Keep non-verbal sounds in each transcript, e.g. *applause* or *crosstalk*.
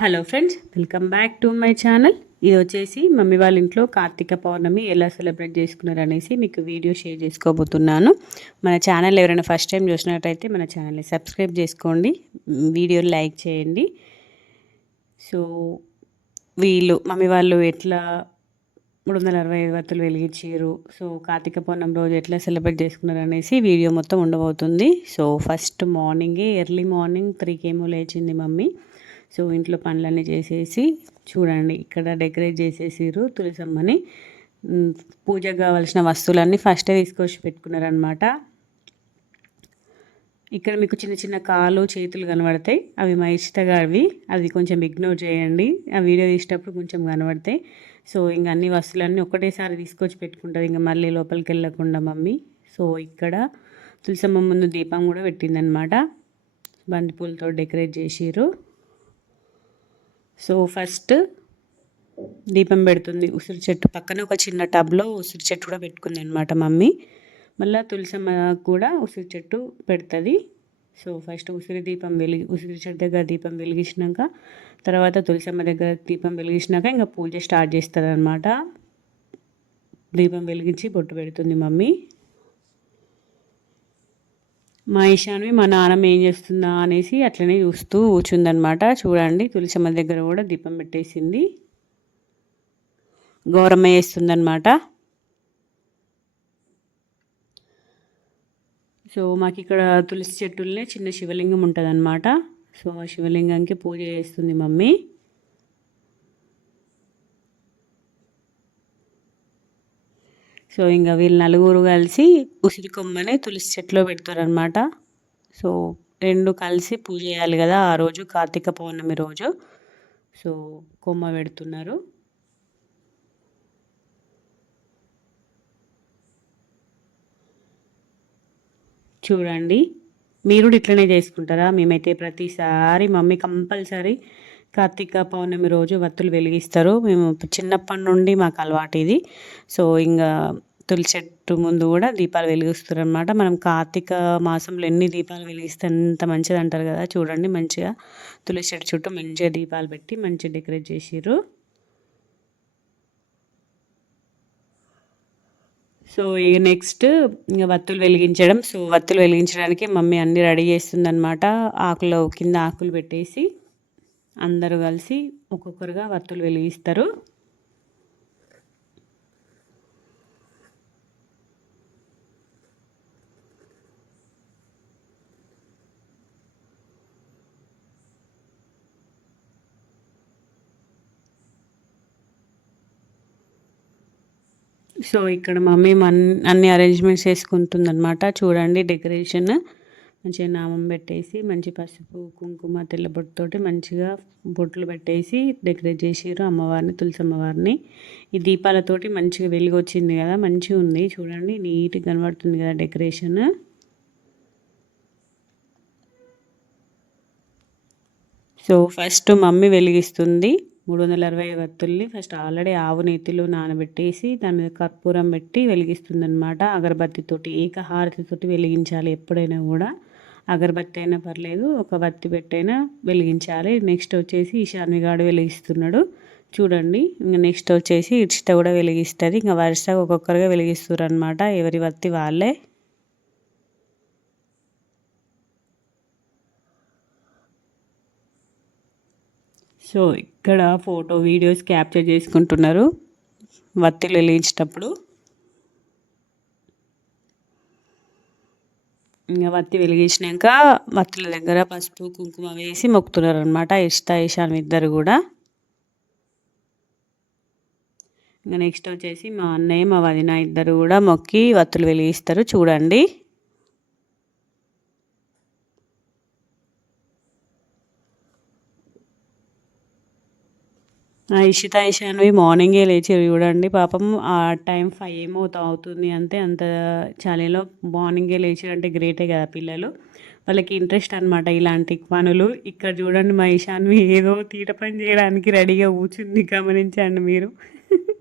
Hello friends welcome back to my channel ఇది వచ్చేసి mummy వాళ్ళ ఇంట్లో కార్తీక పౌర్ణమి ఎలా సెలబ్రేట్ చేసుకున్నారు అనేసి మీకు వీడియో షేర్ చేసుకోబోతున్నాను. మన ఛానల్ ఎవరైనా ఫస్ట్ టైం చూసినట్టయితే మన ఛానల్ని సబ్స్క్రైబ్ చేసుకోండి. వీడియో లైక్ చేయండి. సో వీళ్ళు మమ్మీ వాళ్ళు ఎట్లా మూడు వందల అరవై ఐదు వత్తులు వెలిగించారు. సో కార్తీక పౌర్ణమి రోజు ఎట్లా సెలబ్రేట్ చేసుకున్నారు అనేసి వీడియో మొత్తం ఉండబోతుంది. సో ఫస్ట్ మార్నింగే ఎర్లీ మార్నింగ్ త్రీకేమో లేచింది మమ్మీ. సో ఇంట్లో పనులన్నీ చేసేసి చూడండి ఇక్కడ డెకరేట్ చేసేసారు తులసమ్మని. పూజకు కావాల్సిన వస్తువులన్నీ ఫస్టే తీసుకొచ్చి పెట్టుకున్నారనమాట ఇక్కడ మీకు చిన్న చిన్న కాలు చేతులు కనబడతాయి అవి మా అవి అది కొంచెం ఇగ్నోర్ చేయండి. ఆ వీడియో తీసేటప్పుడు కొంచెం కనబడతాయి. సో ఇంక అన్ని వస్తువులన్నీ ఒకటేసారి తీసుకొచ్చి పెట్టుకుంటుంది ఇంకా మళ్ళీ లోపలికి వెళ్ళకుండా మమ్మీ. సో ఇక్కడ తులసమ్మ ముందు దీపం కూడా పెట్టిందనమాట బంతిపూలతో డెకరేట్ చేసిరు సో ఫస్ట్ దీపం పెడుతుంది ఉసిరి చెట్టు పక్కన ఒక చిన్న టబ్లో ఉసిరి చెట్టు కూడా పెట్టుకుంది అనమాట మమ్మీ. మళ్ళీ తులసమ్మ కూడా ఉసిరి చెట్టు పెడుతుంది. సో ఫస్ట్ ఉసిరి దీపం వెలిగి ఉసిరి చెట్టు దగ్గర దీపం వెలిగించినాక తర్వాత తులసమ్మ దగ్గర దీపం వెలిగించినాక ఇంకా పూజ స్టార్ట్ చేస్తారనమాట దీపం వెలిగించి బొట్టు పెడుతుంది మమ్మీ. మా ఇషాన్వి మా నాన్నమ్మ ఏం చేస్తుందా అనేసి అట్లనే చూస్తూ కూర్చుందనమాట చూడండి తులసమ్మ దగ్గర కూడా దీపం పెట్టేసింది. గౌరమ్మ వేస్తుందనమాట సో మాకు ఇక్కడ తులసి చెట్టులనే చిన్న శివలింగం ఉంటుంది సో ఆ శివలింగానికి పూజ చేస్తుంది మమ్మీ. సో ఇంకా వీళ్ళు నలుగురు కలిసి ఉసిరి కొమ్మని తులసి చెట్లో పెడతారనమాట సో రెండు కలిసి పూజ చేయాలి కదా ఆ రోజు కార్తీక పౌర్ణమి రోజు. సో కొమ్మ పెడుతున్నారు. చూడండి మీరు ఇట్లనే చేసుకుంటారా? మేమైతే ప్రతిసారి మమ్మీ కంపల్సరీ కార్తీక పౌర్ణమి రోజు వత్తులు వెలిగిస్తారు. మేము చిన్నప్పటి నుండి మాకు అలవాటు ఇది. సో ఇంకా తులసి చెట్టు ముందు కూడా దీపాలు వెలిగిస్తారు అనమాట మనం కార్తీక మాసంలో ఎన్ని దీపాలు వెలిగిస్తే అంత మంచిది అంటారు కదా. చూడండి మంచిగా తులసి చెట్టు చుట్టూ మంచిగా దీపాలు పెట్టి మంచిగా డెకరేట్ చేసిర్రు. సో ఇక నెక్స్ట్ ఇంకా వత్తులు వెలిగించడం. సో వత్తులు వెలిగించడానికి మమ్మీ అన్నీ రెడీ చేస్తుందనమాట ఆకులో కింద ఆకులు పెట్టేసి అందరూ కలిసి ఒక్కొక్కరుగా వత్తులు వెలిగిస్తారు. సో ఇక్కడ మమ్మీ మన్ అన్ని అరేంజ్మెంట్స్ చేసుకుంటుందన్నమాట. చూడండి డెకరేషన్ మంచిగా నామం పెట్టేసి మంచి పసుపు కుంకుమ తెల్ల బొట్టుతోటి మంచిగా బొట్లు పెట్టేసి డెకరేట్ చేసారు అమ్మవారిని తులసి అమ్మవారిని ఈ దీపాలతోటి మంచిగా వెలుగు వచ్చింది కదా మంచిగా ఉంది. చూడండి నీట్గా కనబడుతుంది కదా డెకరేషన్ సో ఫస్ట్ మమ్మీ వెలిగిస్తుంది. మూడు వందల అరవై వత్తుల్ని ఫస్ట్ ఆల్రెడీ ఆవు నేతిలో నానబెట్టేసి దాని మీద కర్పూరం పెట్టి వెలిగిస్తుంది అనమాట అగరబత్తితోటి ఏకహారతితోటి వెలిగించాలి ఎప్పుడైనా కూడా. అగరబత్తి అయినా పర్లేదు ఒక బత్తి పెట్టైనా వెలిగించాలి. నెక్స్ట్ వచ్చేసి ఈశాన్యగాడు వెలిగిస్తున్నాడు. చూడండి ఇంకా నెక్స్ట్ వచ్చేసి ఇచ్చిత కూడా వెలిగిస్తుంది. ఇంకా వరుసగా ఒక్కొక్కరుగా వెలిగిస్తారు అనమాట ఎవరి వత్తి వాళ్ళే. సో ఇక్కడ ఫోటో వీడియోస్ క్యాప్చర్ చేసుకుంటున్నారు. వత్తిలు వెలిగించేటప్పుడు. ఇంకా వత్తి వెలిగించినాక వత్తుల దగ్గర పసుపు కుంకుమ వేసి మొక్కుతున్నారు అనమాట ఇష్ట ఇషాన్ ఇద్దరు కూడా. ఇంకా నెక్స్ట్ వచ్చేసి మా అన్నయ్య మా వదిన ఇద్దరు కూడా మొక్కి వత్తులు వెలిగిస్తారు. చూడండి. ఇషిత ఇషాన్వి మార్నింగే లేచి చూడండి. పాపం ఆ టైం ఫైవ్ ఏమో అవుతుంది అంతే అంత చలిలో మార్నింగే లేచి అంటే గ్రేటే కదా పిల్లలు. వాళ్ళకి ఇంట్రెస్ట్ అనమాట ఇలాంటి పనులు. ఇక్కడ చూడండి మా ఇషాన్వి ఏదో తీట పని చేయడానికి రెడీగా కూర్చుంది. గమనించండి మీరు. *laughs*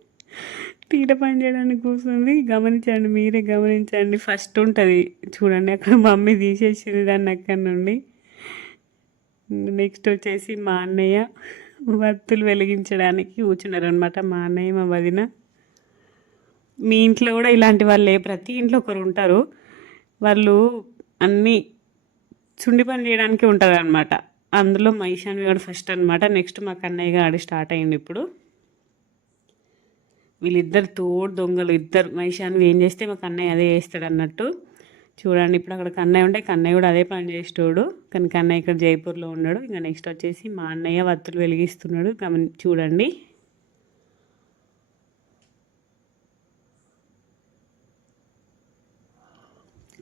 తీట పని చేయడానికి కూర్చుంది. గమనించండి మీరే గమనించండి. ఫస్ట్ ఉంటుంది. చూడండి అక్కడ మమ్మీ తీసేసింది దాన్ని అక్కడ నుండి. నెక్స్ట్ వచ్చేసి మా అన్నయ్య. వత్తులు వెలిగించడానికి కూర్చున్నారనమాట మా అన్నయ్య మా వదిన. మీ ఇంట్లో కూడా ఇలాంటి వాళ్ళే. ప్రతి ఇంట్లో ఒకరు ఉంటారు. వాళ్ళు అన్నీ చుండి పని చేయడానికి ఉంటారు అనమాట అందులో మా ఈశాన్వి గారు ఫస్ట్ అనమాట నెక్స్ట్ మా కన్నయ్య గారు స్టార్ట్ అయింది ఇప్పుడు. వీళ్ళిద్దరు తోడు దొంగలు ఇద్దరు. మా ఏం చేస్తే మా కన్నయ్య అదే చేస్తాడు అన్నట్టు చూడండి ఇప్పుడు అక్కడ కన్నయ్య ఉంటే కన్నయ్య కూడా అదే పని చేసేటోడు. కానీ కన్నయ్య ఇక్కడ జైపూర్లో ఉన్నాడు. ఇంకా నెక్స్ట్ వచ్చేసి మా అన్నయ్య వత్తులు వెలిగిస్తున్నాడు. గమని చూడండి.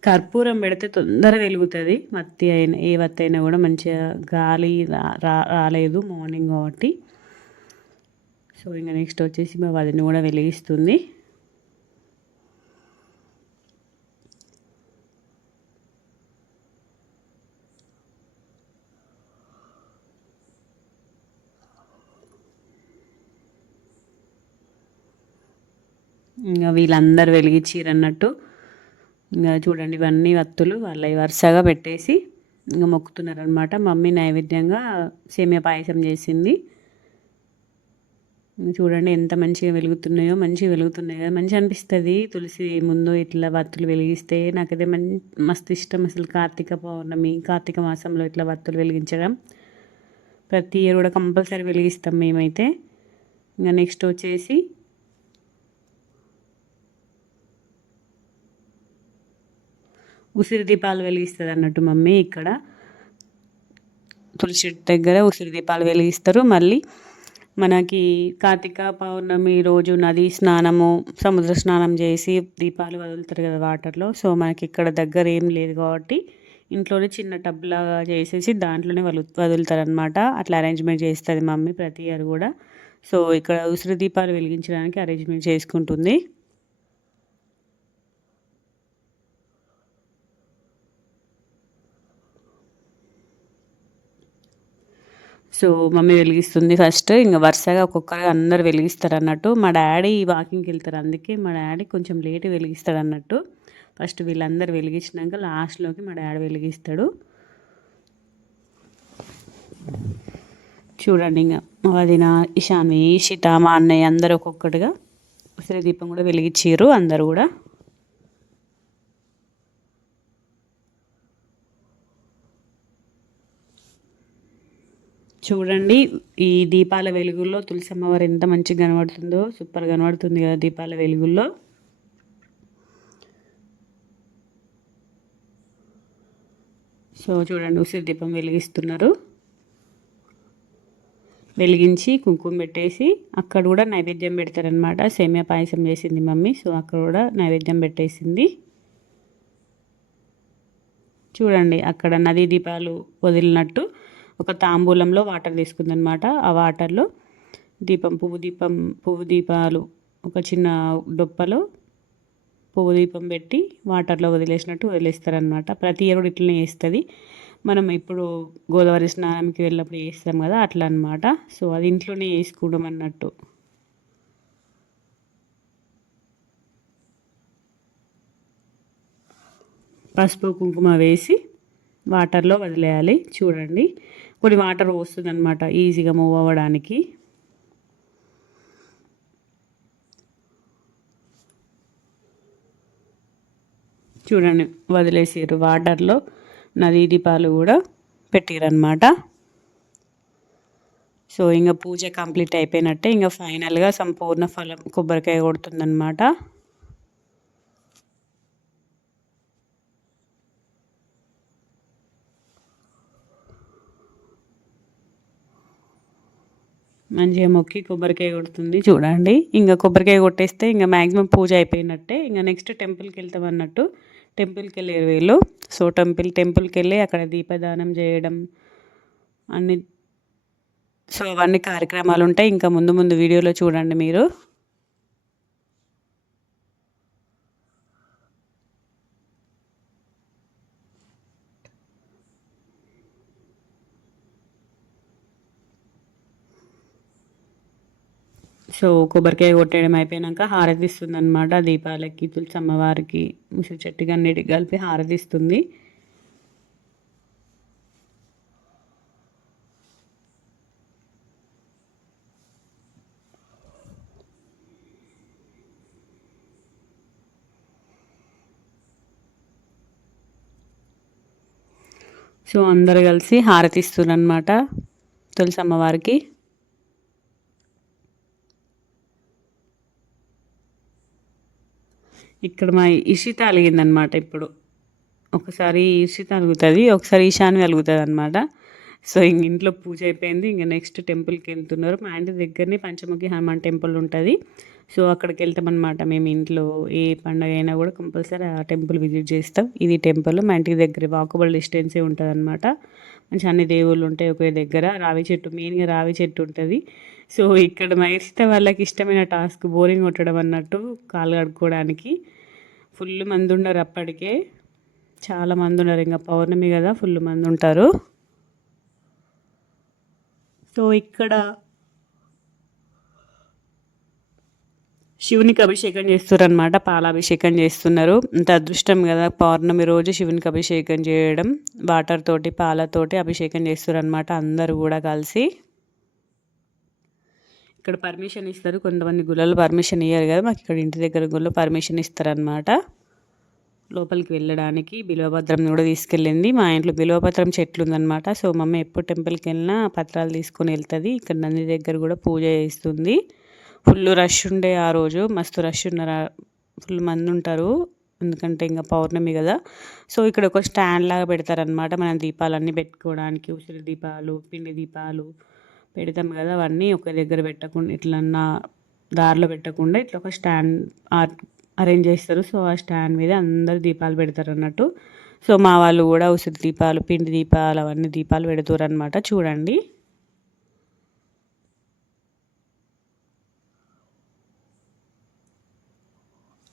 కర్పూరం పెడితే తొందరగా వెలుగుతుంది. మత్తి అయినా ఏ వత్తి అయినా కూడా మంచిగా గాలి రా రాలేదు మార్నింగ్ కాబట్టి. సో ఇంకా నెక్స్ట్ వచ్చేసి మా వదిన కూడా వెలిగిస్తుంది ఇంకా వీళ్ళందరూ వెలిగించారు అన్నట్టు. ఇంకా చూడండి ఇవన్నీ వత్తులు వాళ్ళ వరుసగా పెట్టేసి ఇంకా మొక్కుతున్నారనమాట మమ్మీ నైవేద్యంగా సేమియా పాయసం చేసింది. చూడండి ఎంత మంచిగా వెలుగుతున్నాయో మంచిగా వెలుగుతున్నాయి కదా. మంచి అనిపిస్తుంది తులసి ముందు ఇట్లా వత్తులు వెలిగిస్తే. నాకైతే మం మస్తు ఇష్టం అసలు కార్తీక పౌర్ణమి కార్తీక మాసంలో ఇట్లా వత్తులు వెలిగించడం. ప్రతి ఇయర్ కూడా కంపల్సరీ వెలిగిస్తాం మేమైతే. ఇంకా నెక్స్ట్ వచ్చేసి ఉసిరి దీపాలు వెలిగిస్తుంది అన్నట్టు మమ్మీ ఇక్కడ. తులసి దగ్గర ఉసిరి దీపాలు వెలిగిస్తారు. మళ్ళీ మనకి కార్తీక పౌర్ణమి రోజు నది స్నానము సముద్ర స్నానం చేసి దీపాలు వదులుతారు కదా వాటర్లో సో మనకి ఇక్కడ దగ్గర ఏం లేదు కాబట్టి ఇంట్లోనే చిన్న టబ్లాగా చేసేసి దాంట్లోనే వలు వదులుతారనమాట అట్లా అరేంజ్మెంట్ చేస్తుంది మమ్మీ ప్రతి ఇయర్ కూడా. సో ఇక్కడ ఉసిరి దీపాలు వెలిగించడానికి అరేంజ్మెంట్ చేసుకుంటుంది. సో మమ్మీ వెలిగిస్తుంది ఫస్ట్. ఇంకా వరుసగా ఒక్కొక్కరు అందరు వెలిగిస్తారు అన్నట్టు మా డాడీ వాకింగ్కి వెళ్తారు అందుకే మా డాడీ కొంచెం లేట్ వెలిగిస్తాడు అన్నట్టు ఫస్ట్ వీళ్ళందరూ వెలిగించినాక లాస్ట్లోకి మా డాడీ వెలిగిస్తాడు. చూడండి ఇంకా వదిన ఇషాన్వి ఇషిత మా అన్నయ్య అందరు ఒక్కొక్కటిగా ఉసిరి దీపం కూడా వెలిగించారు అందరు కూడా. చూడండి. ఈ దీపాల వెలుగుల్లో తులసి అమ్మవారు ఎంత మంచిగా కనబడుతుందో సూపర్ కనబడుతుంది కదా దీపాల వెలుగుల్లో. సో చూడండి ఉసిరి దీపం వెలిగిస్తున్నారు. వెలిగించి కుంకుమ పెట్టేసి అక్కడ కూడా నైవేద్యం పెడతారనమాట సేమియా పాయసం చేసింది మమ్మీ సో అక్కడ కూడా నైవేద్యం పెట్టేసింది. చూడండి అక్కడ నదీ దీపాలు వదిలినట్టు ఒక తాంబూలంలో వాటర్ తీసుకుందనమాట. ఆ వాటర్లో దీపం పువ్వు దీపం పువ్వు దీపాలు ఒక చిన్న డొప్పలో పువ్వు దీపం పెట్టి వాటర్లో వదిలేసినట్టు వదిలేస్తారనమాట. ప్రతి ఇయర్ కూడా ఇట్లనే వేస్తుంది మనం ఇప్పుడు గోదావరి స్నానంకి వెళ్ళినప్పుడు వేస్తాం కదా అట్లా అనమాట సో అది ఇంట్లోనే వేసుకోవడం అన్నట్టు. పసుపు కుంకుమ వేసి వాటర్లో వదిలేయాలి. చూడండి. కొన్ని వాటర్ వస్తుంది అనమాట ఈజీగా మూవ్ అవ్వడానికి. చూడండి. వదిలేసారు వాటర్లో నదీ దీపాలు కూడా పెట్టారనమాట సో ఇంకా పూజ కంప్లీట్ అయిపోయినట్టే ఇంకా ఫైనల్గా సంపూర్ణ ఫలం కొబ్బరికాయ కొడుతుందనమాట మంచిగా మొక్కి కొబ్బరికాయ కొడుతుంది. చూడండి. ఇంకా కొబ్బరికాయ కొట్టేస్తే ఇంకా మ్యాక్సిమం పూజ అయిపోయినట్టే. ఇంకా నెక్స్ట్ టెంపుల్కి వెళ్తాం అన్నట్టు. టెంపుల్కి వెళ్ళారు వీళ్ళు సో టెంపుల్ టెంపుల్కి వెళ్ళి అక్కడ దీపదానం చేయడం అన్ని సో అవన్నీ కార్యక్రమాలు ఉంటాయి. ఇంకా ముందు ముందు వీడియోలో చూడండి మీరు. సో కొబ్బరికాయ కొట్టేయడం అయిపోయాక హారతి ఇస్తుంది అనమాట దీపాలకి తులసి అమ్మవారికి ముసలి చెట్టుకి అన్నిటికి కలిపి హారతి ఇస్తుంది సో అందరు కలిసి హారతిస్తున్నమాట తులసి అమ్మవారికి. ఇక్కడ మా ఇషిత అలిగిందనమాట ఇప్పుడు. ఒకసారి ఇషిత అలుగుతుంది ఒకసారి ఈశాన్వి అలుగుతుంది అనమాట సో ఇంక ఇంట్లో పూజ అయిపోయింది. ఇంకా నెక్స్ట్ టెంపుల్కి వెళ్తున్నారు. మా ఇంటి దగ్గరనే పంచముఖి హనుమాన్ టెంపుల్ ఉంటుంది. సో అక్కడికి వెళ్తామన్నమాట మేము ఇంట్లో ఏ పండగ అయినా కూడా కంపల్సరీ ఆ టెంపుల్ విజిట్ చేస్తాం. ఇది టెంపుల్. మా ఇంటికి దగ్గర వాకబుల్ డిస్టెన్సే ఉంటుంది అనమాట మంచి అన్ని దేవుళ్ళు ఉంటాయి ఒకే దగ్గర. రావి చెట్టు మెయిన్గా రావి చెట్టు ఉంటుంది. సో ఇక్కడ మైర్చితే వాళ్ళకి ఇష్టమైన టాస్క్ బోరింగ్ కొట్టడం అన్నట్టు కాలు కడుక్కోవడానికి. ఫుల్ మంది ఉండరు అప్పటికే. చాలా మంది ఉన్నారు. ఇంకా పౌర్ణమి కదా ఫుల్ మంది ఉంటారు. సో ఇక్కడ శివునికి అభిషేకం చేస్తారనమాట పాలాభిషేకం చేస్తున్నారు. అంత అదృష్టం కదా పౌర్ణమి రోజు శివునికి అభిషేకం చేయడం. వాటర్ తోటి పాలతోటి అభిషేకం చేస్తారనమాట అందరూ కూడా కలిసి. ఇక్కడ పర్మిషన్ ఇస్తారు. కొంతమంది గుళ్ళలో పర్మిషన్ ఇయ్యారు కదా మాకు ఇక్కడ ఇంటి దగ్గర గుళ్ళో పర్మిషన్ ఇస్తారనమాట లోపలికి వెళ్ళడానికి బిలోభద్రం కూడా తీసుకెళ్ళింది. మా ఇంట్లో బిల్వపత్రం చెట్లు ఉందన్నమాట. సో మమ్మీ ఎప్పుడు టెంపుల్కి వెళ్ళినా పత్రాలు తీసుకొని వెళ్తుంది. ఇక్కడ నంది దగ్గర కూడా పూజ చేస్తుంది ఫుల్ రష్ ఉండే ఆ రోజు. మస్తు రష్ ఉన్నారు. ఫుల్ మంది ఉంటారు. ఎందుకంటే ఇంకా పౌర్ణమి కదా. సో ఇక్కడ ఒక స్టాండ్ లాగా పెడతారనమాట మనం దీపాలన్నీ పెట్టుకోవడానికి ఉసిరి దీపాలు పిండి దీపాలు పెడతాం కదా అవన్నీ ఒక దగ్గర పెట్టకుండా ఇట్లన్నా దారిలో పెట్టకుండా ఇట్లా ఒక స్టాండ్ అరేంజ్ చేస్తారు. సో ఆ స్టాండ్ మీద అందరు దీపాలు పెడతారు అన్నట్టు. సో మా వాళ్ళు కూడా ఉసిరి దీపాలు పిండి దీపాలు అవన్నీ దీపాలు పెడతారు అనమాట చూడండి.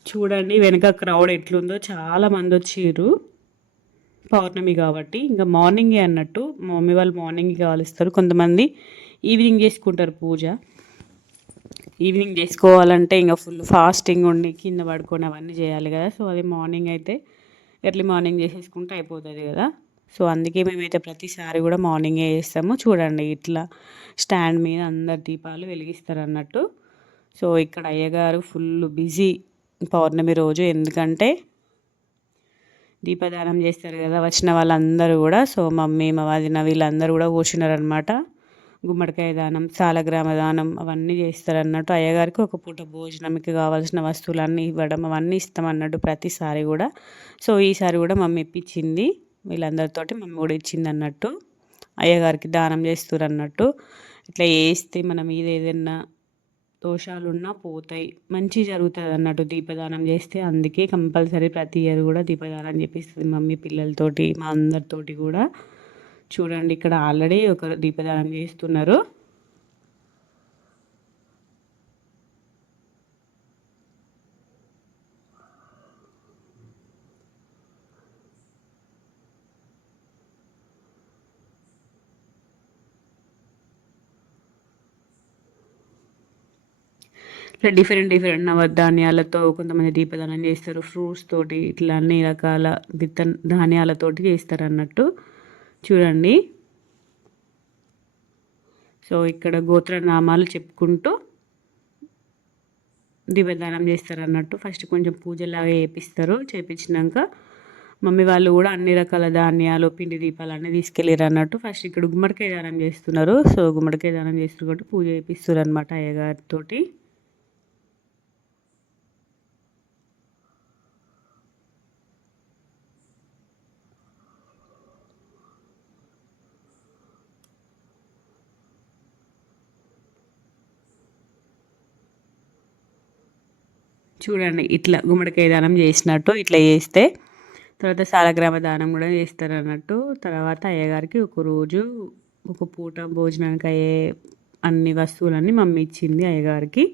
చూడండి వెనక క్రౌడ్ ఎట్లుందో చాలా మంది వచ్చిర్రు. పౌర్ణమి కాబట్టి ఇంకా మార్నింగే అన్నట్టు. మమ్మీ వాళ్ళు మార్నింగ్ కావాలిస్తారు కొంతమంది ఈవినింగ్ చేసుకుంటారు పూజ. ఈవినింగ్ చేసుకోవాలంటే ఇంకా ఫుల్ ఫాస్టింగ్ ఉండి కింద పడుకొని అవన్నీ చేయాలి కదా. సో అది మార్నింగ్ అయితే ఎర్లీ మార్నింగ్ చేసేసుకుంటే అయిపోతుంది కదా. సో అందుకే మేమైతే ప్రతిసారి కూడా మార్నింగే చేస్తాము. చూడండి ఇట్లా స్టాండ్ మీద అందరు దీపాలు వెలిగిస్తారు అన్నట్టు సో ఇక్కడ అయ్యగారు ఫుల్ బిజీ పౌర్ణమి రోజు. ఎందుకంటే దీపదానం చేస్తారు కదా వచ్చిన వాళ్ళందరూ కూడా. సో మమ్మీ మా వదిన వీళ్ళందరూ కూడా కూర్చున్నారనమాట గుమ్మడికాయ దానం సాలగ్రామ దానం అవన్నీ చేస్తారు అన్నట్టు అయ్యగారికి ఒక పూట భోజనంకి కావాల్సిన వస్తువులన్నీ ఇవ్వడం అవన్నీ ఇస్తాం అన్నట్టు ప్రతిసారి కూడా. సో ఈసారి కూడా మమ్మీ ఇప్పించింది. వీళ్ళందరితోటి మమ్మీ కూడా ఇచ్చింది అన్నట్టు. అయ్యగారికి దానం చేస్తారు అన్నట్టు ఇట్లా వేస్తే మనం ఇది ఏదైనా దోషాలున్నా పోతాయి. మంచి జరుగుతుంది అన్నట్టు దీపదానం చేస్తే అందుకే కంపల్సరీ ప్రతి ఇయర్ కూడా దీపదానం చేపిస్తుంది మమ్మీ పిల్లలతోటి మా అందరితోటి కూడా. చూడండి ఇక్కడ ఆల్రెడీ ఒక దీపదానం చేస్తున్నారు. ఇట్లా డిఫరెంట్ డిఫరెంట్ నవధాన్యాలతో కొంతమంది దీపదానం చేస్తారు. ఫ్రూట్స్ తోటి ఇట్లా అన్ని రకాల విత్త ధాన్యాలతోటి చేస్తారు అన్నట్టు. చూడండి. సో ఇక్కడ గోత్రనామాలు చెప్పుకుంటూ దివ్యదానం చేస్తారు అన్నట్టు ఫస్ట్ కొంచెం పూజలాగా చేపిస్తారు. చేపించినాక మమ్మీ వాళ్ళు కూడా అన్ని రకాల ధాన్యాలు పిండి దీపాలు అన్నీ తీసుకెళ్ళారు అన్నట్టు ఫస్ట్ ఇక్కడ గుమ్మడికాయ దానం చేస్తున్నారు. సో గుమ్మడికాయ దానం చేస్తున్నారు పూజ చేపిస్తారు అనమాట అయ్యగారితోటి. చూడండి ఇట్లా గుమ్మడికాయ దానం చేసినట్టు ఇట్లా చేస్తే తర్వాత సాలగ్రామ దానం కూడా చేస్తారు అన్నట్టు తర్వాత అయ్యగారికి ఒక రోజు ఒక పూట భోజనానికి అయ్యే అన్ని వస్తువులన్నీ మమ్మీ ఇచ్చింది అయ్యగారికి.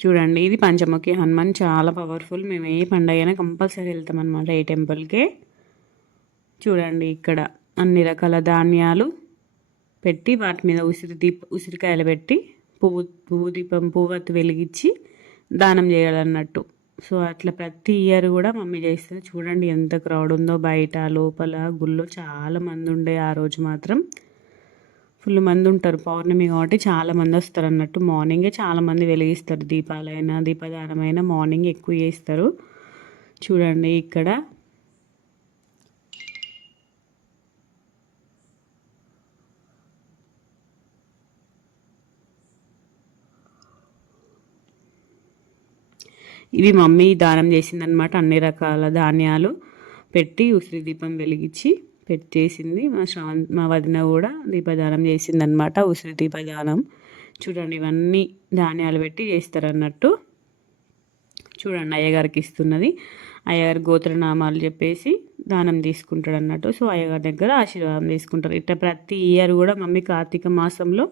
చూడండి ఇది పంచముఖి హనుమాన్ చాలా పవర్ఫుల్ మేము ఏ పండగ అయినా కంపల్సరీ వెళ్తాం అనమాట ఏ టెంపుల్కే. చూడండి ఇక్కడ అన్ని రకాల ధాన్యాలు పెట్టి వాటి మీద ఉసిరి దీప ఉసిరికాయలు పెట్టి పువ్వు పువ్వు దీపం పువ్వత్తు వెలిగించి దానం చేయాలన్నట్టు. సో అట్లా ప్రతి ఇయర్ కూడా మమ్మీ చేస్తుంది. చూడండి ఎంత క్రౌడ్ ఉందో బయట లోపల గుళ్ళో చాలా మంది ఉండే ఆ రోజు మాత్రం. ఫుల్ మంది ఉంటారు పౌర్ణమి కాబట్టి చాలా మంది వస్తారు అన్నట్టు. మార్నింగే చాలా మంది వెలిగిస్తారు. దీపాలైనా దీపదానమైనా మార్నింగ్ ఎక్కువ చేస్తారు చూడండి ఇక్కడ ఇవి మమ్మీ దానం చేసిందనమాట అన్ని రకాల ధాన్యాలు పెట్టి ఉసిరి దీపం వెలిగించి పెట్టేసింది. మా శ్రావణ్ మా వదిన కూడా దీపదానం చేసిందనమాట ఉసిరి దీపదానం. చూడండి ఇవన్నీ ధాన్యాలు పెట్టి చేస్తారన్నట్టు. చూడండి అయ్యగారికి ఇస్తున్నది. అయ్యగారి గోత్రనామాలు చెప్పేసి దానం తీసుకుంటాడు అన్నట్టు సో అయ్యగారి దగ్గర ఆశీర్వాదం తీసుకుంటారు. ఇట్లా ప్రతి ఇయర్ కూడా మమ్మీ కార్తీక మాసంలో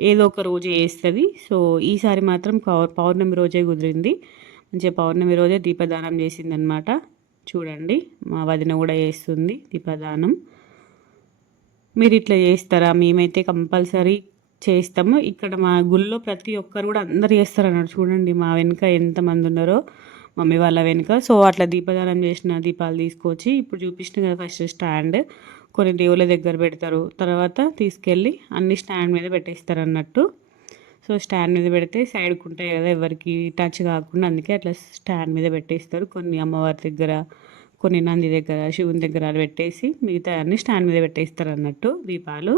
ఏదో ఒక రోజు వేస్తుంది సో ఈసారి మాత్రం పౌర్ణమి రోజే కుదిరింది. మంచిగా పౌర్ణమి రోజే దీపదానం చేసిందనమాట చూడండి మా వదిన కూడా చేస్తుంది దీపదానం. మీరు ఇట్లా చేస్తారా? మేమైతే కంపల్సరీ చేస్తాము. ఇక్కడ మా గుళ్ళో ప్రతి ఒక్కరు కూడా అందరు చేస్తారన్నారు. చూడండి మా వెనుక ఎంతమంది ఉన్నారో మమ్మీ వాళ్ళ వెనుక. సో అట్లా దీపదానం చేసిన దీపాలు తీసుకొచ్చి ఇప్పుడు చూపించిన కదా ఫస్ట్ స్టాండ్ కొన్ని దేవుళ్ళ దగ్గర పెడతారు. తర్వాత తీసుకెళ్ళి అన్ని స్టాండ్ మీద పెట్టేస్తారు అన్నట్టు. సో స్టాండ్ మీద పెడితే సైడ్కి ఉంటాయి కదా ఎవరికి టచ్ కాకుండా అందుకే అట్లా స్టాండ్ మీద పెట్టేస్తారు. కొన్ని అమ్మవారి దగ్గర కొన్ని నంది దగ్గర శివుని దగ్గర పెట్టేసి మిగతా అన్ని స్టాండ్ మీద పెట్టేస్తారు అన్నట్టు దీపాలు.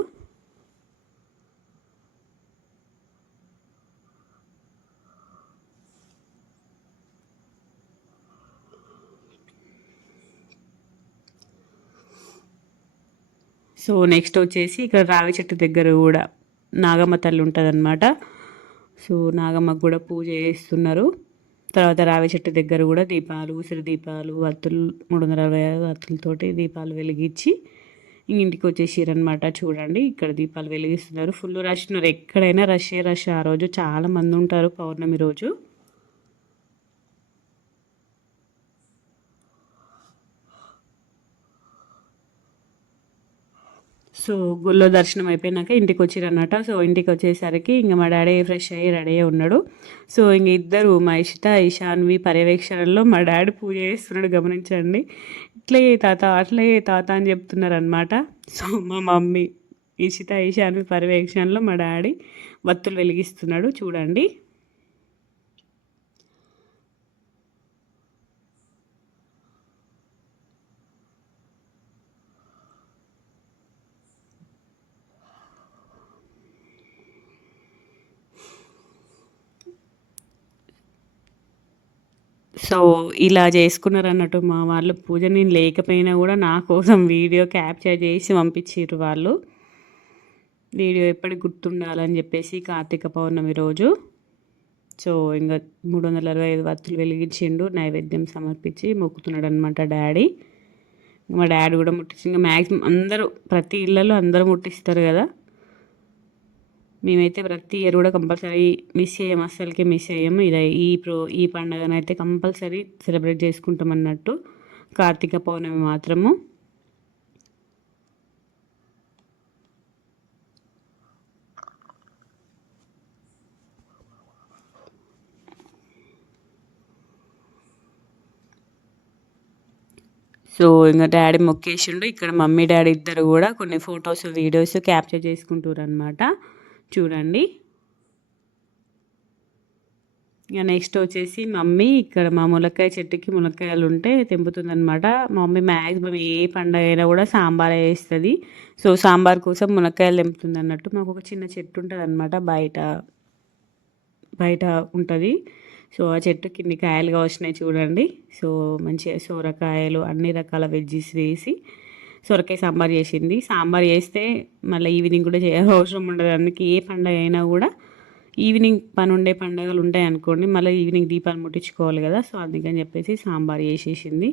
సో నెక్స్ట్ వచ్చేసి ఇక్కడ రావి చెట్టు దగ్గర కూడా నాగమ్మ తల్లి ఉంటుంది అనమాట సో నాగమ్మకు కూడా పూజ చేస్తున్నారు తర్వాత రావి చెట్టు దగ్గర కూడా దీపాలు ఉసిరి దీపాలు వత్తులు మూడు వందల అరవై ఐదు వత్తులతోటి దీపాలు వెలిగించి ఇంటికి వచ్చేసారనమాట చూడండి ఇక్కడ దీపాలు వెలిగిస్తున్నారు. ఫుల్ రష్ ఉన్నారు. ఎక్కడైనా రష్ రష్. ఆ రోజు చాలా మంది ఉంటారు పౌర్ణమి రోజు. సో గుళ్ళో దర్శనం అయిపోయినాక ఇంటికి వచ్చిరన్నమాట. సో ఇంటికి వచ్చేసరికి ఇంకా మా డాడీ ఫ్రెష్ అయ్యి రెడీ అయ్యి ఉన్నాడు. సో ఇంక ఇద్దరు మా ఇష్ట ఇషాన్వి పర్యవేక్షణలో మా డాడీ పూజ చేస్తున్నాడు గమనించండి. ఇట్లే తాత అట్లే తాత అని చెప్తున్నారనమాట సో మా మమ్మీ ఇషిత ఇషాన్వి పర్యవేక్షణలో మా డాడీ వత్తులు వెలిగిస్తున్నాడు. చూడండి. సో ఇలా చేసుకున్నారు అన్నట్టు మా వాళ్ళు పూజ నేను లేకపోయినా కూడా నా కోసం వీడియో క్యాప్చర్ చేసి పంపించారు వాళ్ళు. వీడియో ఎప్పటికి గుర్తుండాలని చెప్పేసి కార్తీక పౌర్ణమి రోజు. సో ఇంకా మూడు వందల అరవై ఐదు వత్తులు వెలిగించిండు నైవేద్యం సమర్పించి మొక్కుతున్నాడు అనమాట డాడీ మా డాడీ కూడా ముట్టించి ఇంకా మ్యాక్సిమం అందరూ ప్రతి ఇళ్ళలో అందరూ ముట్టిస్తారు కదా. మేమైతే ప్రతి ఇయర్ కూడా కంపల్సరీ మిస్ చేయం అస్సలకి మిస్ అయ్యాము ఇది ఈ ప్రో ఈ పండుగనైతే కంపల్సరీ సెలబ్రేట్ చేసుకుంటాం అన్నట్టు. కార్తీక పౌర్ణమి మాత్రము. సో ఇంకా డాడీ మొక్కేసిండు. ఇక్కడ మమ్మీ డాడీ ఇద్దరు కూడా కొన్ని ఫొటోస్ వీడియోస్ క్యాప్చర్ చేసుకుంటారు అనమాట చూడండి. ఇక నెక్స్ట్ వచ్చేసి మమ్మీ ఇక్కడ మా ములక్కాయ చెట్టుకి ములక్కాయలు ఉంటే తెంపుతుందనమాట మా మమ్మీ మ్యాక్సిమం ఏ పండగ అయినా కూడా సాంబార్ వేస్తుంది సో సాంబార్ కోసం ములక్కాయలు తెంపుతుంది అన్నట్టు మాకు ఒక చిన్న చెట్టు ఉంటుంది అనమాట బయట. బయట ఉంటుంది. సో ఆ చెట్టు కింది కాయలుగా వచ్చినాయి చూడండి. సో మంచిగా సోరకాయలు అన్ని రకాల వెజ్జెస్ వేసి సొరకాయ సాంబార్ చేసింది. సాంబార్ చేస్తే మళ్ళీ ఈవినింగ్ కూడా చేయాల్సిన అవసరం ఉండదు. అందుకే ఏ పండగ అయినా కూడా ఈవినింగ్ పని ఉండే పండగలు ఉంటాయి అనుకోండి. మళ్ళీ ఈవినింగ్ దీపాలు ముట్టించుకోవాలి కదా. సో అందుకని చెప్పేసి సాంబార్ చేసేసింది.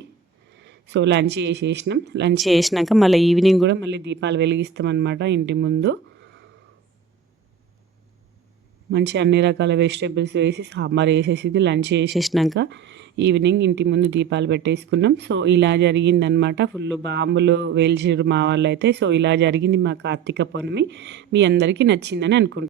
So lunch చేసేసినాం. లంచ్ చేసినాక మళ్ళీ ఈవినింగ్ కూడా మళ్ళీ దీపాలు వెలిగిస్తాం అనమాట ఇంటి ముందు. మంచి అన్ని రకాల వెజిటేబుల్స్ వేసి సాంబార్ వేసేసింది లంచ్ చేసేసినాక ఈవినింగ్ ఇంటి ముందు దీపాలు పెట్టేసుకున్నాం. సో ఇలా జరిగిందనమాట ఫుల్ బాంబులు వేల్చిరు మా వాళ్ళు అయితే సో ఇలా జరిగింది మా కార్తీక పౌర్ణమి. మీ అందరికీ నచ్చిందని అనుకుంటున్నాను